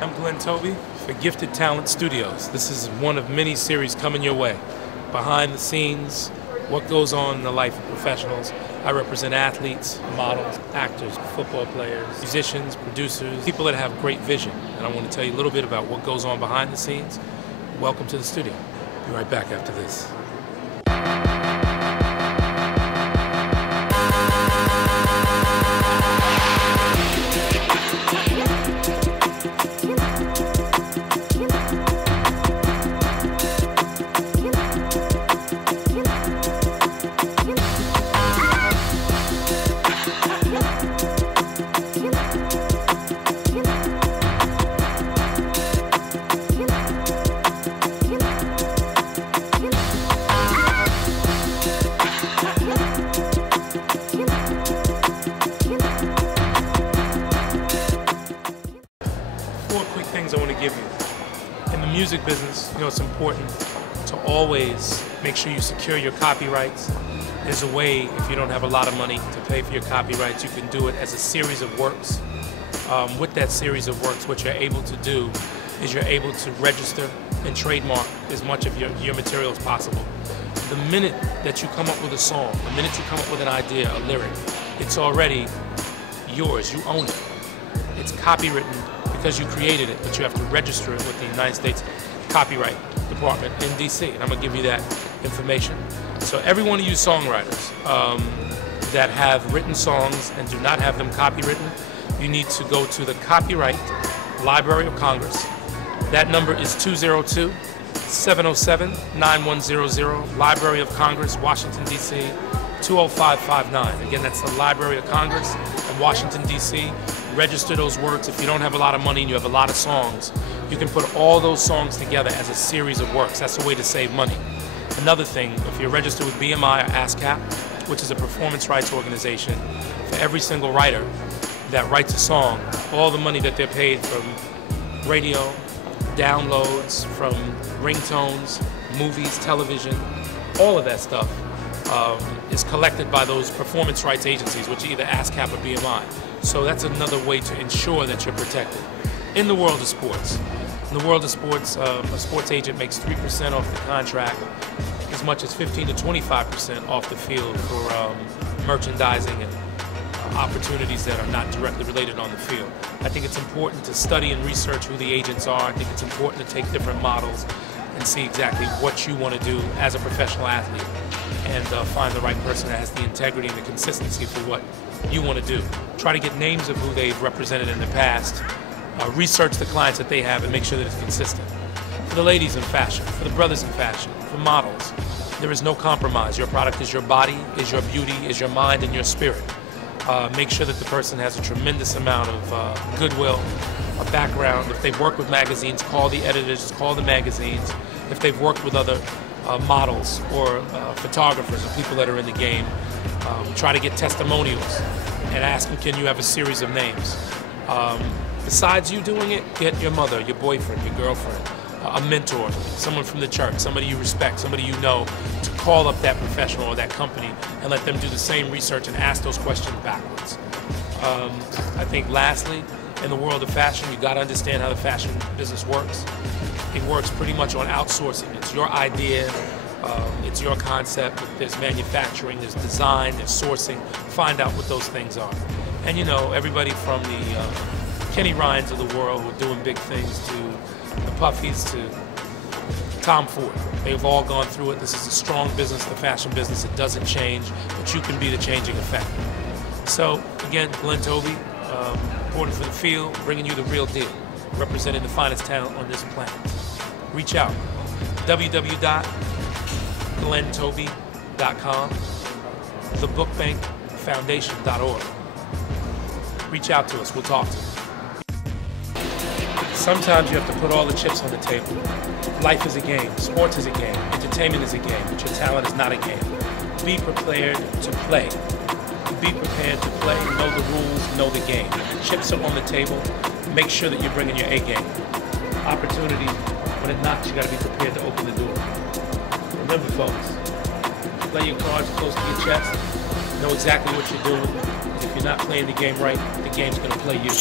I'm Toby for Gifted Talent Studios. This is one of many series coming your way. Behind the scenes, what goes on in the life of professionals. I represent athletes, models, actors, football players, musicians, producers, people that have great vision. And I want to tell you a little bit about what goes on behind the scenes. Welcome to the studio. Be right back after this. Things I want to give you. In the music business, it's important to always make sure you secure your copyrights. There's a way, if you don't have a lot of money to pay for your copyrights, you can do it as a series of works. With that series of works, what you're able to do is you're able to register and trademark as much of your material as possible. The minute that you come up with a song, the minute you come up with an idea, a lyric, it's already yours. You own it. It's copywritten because you created it, but you have to register it with the United States Copyright Department in DC, and I'm going to give you that information. So every one of you songwriters that have written songs and do not have them copywritten, you need to go to the Copyright Library of Congress. That number is 202-707-9100, Library of Congress, Washington, D.C., 20559. Again, that's the Library of Congress in Washington, D.C. Register those works. If you don't have a lot of money and you have a lot of songs, you can put all those songs together as a series of works. That's a way to save money. Another thing, if you're registered with BMI or ASCAP, which is a performance rights organization, for every single writer that writes a song, all the money that they're paid from radio, downloads, from ringtones, movies, television, all of that stuff is collected by those performance rights agencies, which are either ASCAP or BMI. So that's another way to ensure that you're protected. In the world of sports, a sports agent makes 3% off the contract, as much as 15 to 25% off the field for merchandising and opportunities that are not directly related on the field. I think it's important to study and research who the agents are. I think it's important to take different models and see exactly what you want to do as a professional athlete, and find the right person that has the integrity and the consistency for what you want to do. Try to get names of who they've represented in the past. Research the clients that they have and make sure that it's consistent. For the ladies in fashion, for the brothers in fashion, for models, there is no compromise. Your product is your body, is your beauty, is your mind, and your spirit. Make sure that the person has a tremendous amount of goodwill, a background. If they've worked with magazines, call the editors, call the magazines. If they've worked with other models or photographers or people that are in the game, try to get testimonials and ask them, can you have a series of names? Besides you doing it, get your mother, your boyfriend, your girlfriend, a mentor, someone from the church, somebody you respect, somebody you know, to call up that professional or that company and let them do the same research and ask those questions backwards. I think lastly, in the world of fashion, you got to understand how the fashion business works. It works pretty much on outsourcing. It's your idea, it's your concept. There's manufacturing, there's design, there's sourcing. Find out what those things are. And everybody from the Kenny Ryans of the world who are doing big things to the Puffies to Tom Ford. They've all gone through it. This is a strong business, the fashion business. It doesn't change, but you can be the changing effect. So again, Toby, reporting for the field, bringing you the real deal, representing the finest talent on this planet. Reach out, www.glenntoby.com, thebookbankfoundation.org. Reach out to us, we'll talk to you. Sometimes you have to put all the chips on the table. Life is a game, sports is a game, entertainment is a game, but your talent is not a game. Be prepared to play. Be prepared to play, know the rules, know the game. If the chips are on the table, make sure that you're bringing your A game. Opportunity, when it knocks, you gotta be prepared to open the door. Remember folks, play your cards close to your chest, know exactly what you're doing. If you're not playing the game right, the game's gonna play you.